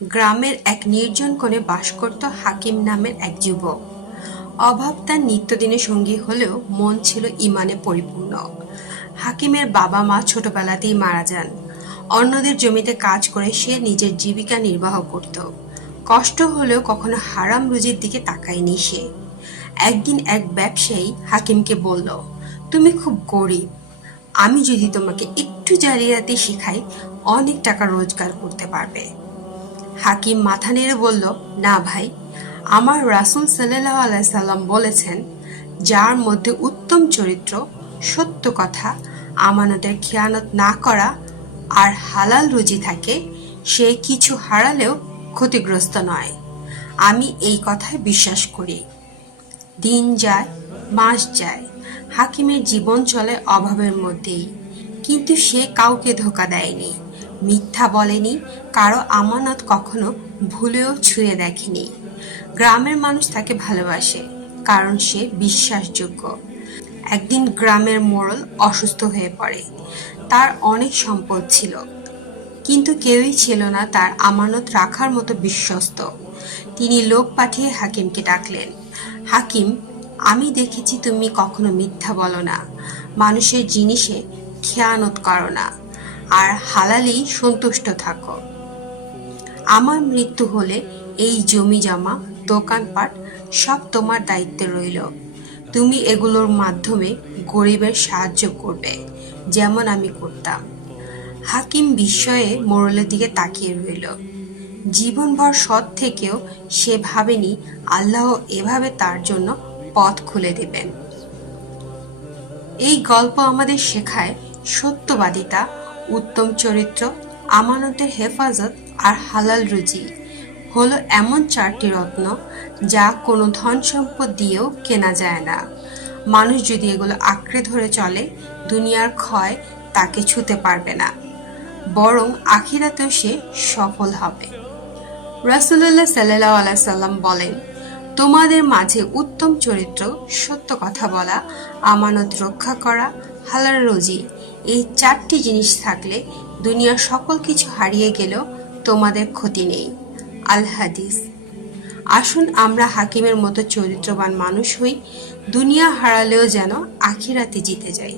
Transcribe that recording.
গ্রামের এক নির্জন কোণে বাস করত হাকিম নামের এক যুবক। অভাব তার নিত্যদিনের সঙ্গী হলেও মন ছিল ঈমানে পরিপূর্ণ। হাকিমের বাবা মা ছোটবেলাতেই মারা যান। অন্যদের জমিতে কাজ করে সে নিজের জীবিকা নির্বাহ করত। কষ্ট হলেও কখনো হারাম রুজির দিকে তাকায়নি সে। একদিন এক ব্যবসায়ী হাকিমকে বলল, তুমি খুব গরিব, আমি যদি তোমাকে একটু জালিয়াতি শিখাই অনেক টাকা রোজগার করতে পারবে। হাকিম মাথা নেড়ে বলল, না ভাই, আমার রাসূল সাল্লাল্লাহু আলাইহি সাল্লাম বলেছেন, যার মধ্যে উত্তম চরিত্র, সত্য কথা, আমানতের খেয়ানত না করা আর হালাল রুজি থাকে, সে কিছু হারালেও ক্ষতিগ্রস্ত নয়। আমি এই কথায় বিশ্বাস করি। দিন যায়, মাস যায়, হাকিমের জীবন চলে অভাবের মধ্যেই। কিন্তু সে কাউকে ধোঁকা দেয়নি, মিথ্যা বলেনি, কারো আমানত কখনো ভুলেও ছুঁয়ে দেখেনি। গ্রামের মানুষ তাকে ভালোবাসে, কারণ সে বিশ্বাসযোগ্য। একদিন গ্রামের মোড়ল অসুস্থ হয়ে পড়ে। তার অনেক সম্পদ ছিল, কিন্তু কেউই ছিল না তার আমানত রাখার মতো বিশ্বস্ত। তিনি লোক পাঠিয়ে হাকিমকে ডাকলেন। হাকিম, আমি দেখেছি তুমি কখনো মিথ্যা বলো না, মানুষের জিনিসে খেয়ানত করো না, আর হালালেই সন্তুষ্ট থাকো। আমার মৃত্যু হলে এই জমি জমা, দোকানপাট সব তোমার দায়িত্বে রইল। তুমি এগুলোর মাধ্যমে গরিবের সাহায্য করবে, যেমন আমি করতাম। হাকিম বিস্ময়ে মোড়লের দিকে তাকিয়ে রইল। জীবনভর সৎ থেকেও সে ভাবেনি আল্লাহ এভাবে তার জন্য পথ খুলে দেবেন। এই গল্প আমাদের শেখায় সত্যবাদিতা, উত্তম চরিত্র, আমানতের হেফাজত আর হালাল রুজি হলো এমন চারটি রত্ন যা কোনো ধন সম্পদ দিয়েও কেনা যায় না। মানুষ যদি এগুলো আঁকড়ে ধরে চলে, দুনিয়ার ক্ষয় তাকে ছুঁতে পারবে না, বরং আখিরাতেও সে সফল হবে। রাসূলুল্লাহ সাল্লাল্লাহু আলাইহি সাল্লাম বলেন, তোমাদের মাঝে উত্তম চরিত্র, সত্য কথা বলা, আমানত রক্ষা করা, হালাল রুজি, এই চারটি জিনিস থাকলে দুনিয়ার সকল কিছু হারিয়ে গেলেও তোমাদের ক্ষতি নেই। আল হাদিস। আসুন আমরা হাকিমের মতো চরিত্রবান মানুষ হই, দুনিয়া হারালেও যেন আখিরাতে জিতে যাই।